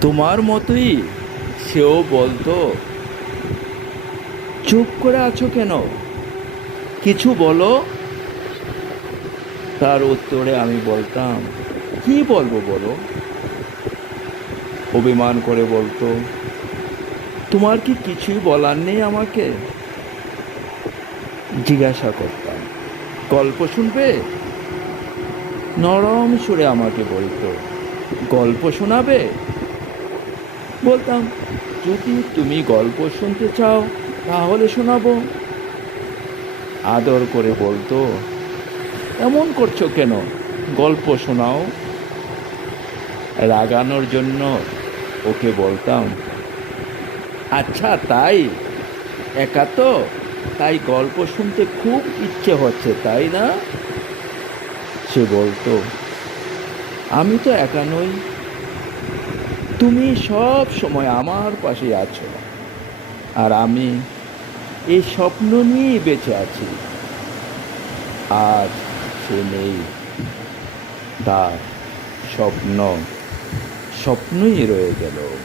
তোমার মতোই সেও বলতো। চুপ করে আছো কেন? কিছু বলো। তার উত্তরে আমি বলতাম, কি বলব বলো? অভিমান করে বলতো, তোমার কি কিছুই বলার নেই আমাকে? জিজ্ঞাসা করতাম, গল্প শুনবে? নরম সুরে আমাকে বলতো গল্প শোনাবে? বলতাম, যদি তুমি গল্প শুনতে চাও, তাহলে শোনাবো। আদর করে বলতো, এমন করছ কেন? গল্প শোনাও। রাগানোর জন্য ওকে বলতাম আচ্ছা তাই? একা তো? তাই গল্প শুনতে খুব ইচ্ছে হচ্ছে, তাই না? সে বলতো আমি তো একা নই। তুমি সব সময় আমার পাশে আছো। আর আমি এই স্বপ্ন নিয়েই বেঁচে আছি। আর সে নেই। তার স্বপ্ন স্বপ্নই রয়ে গেল।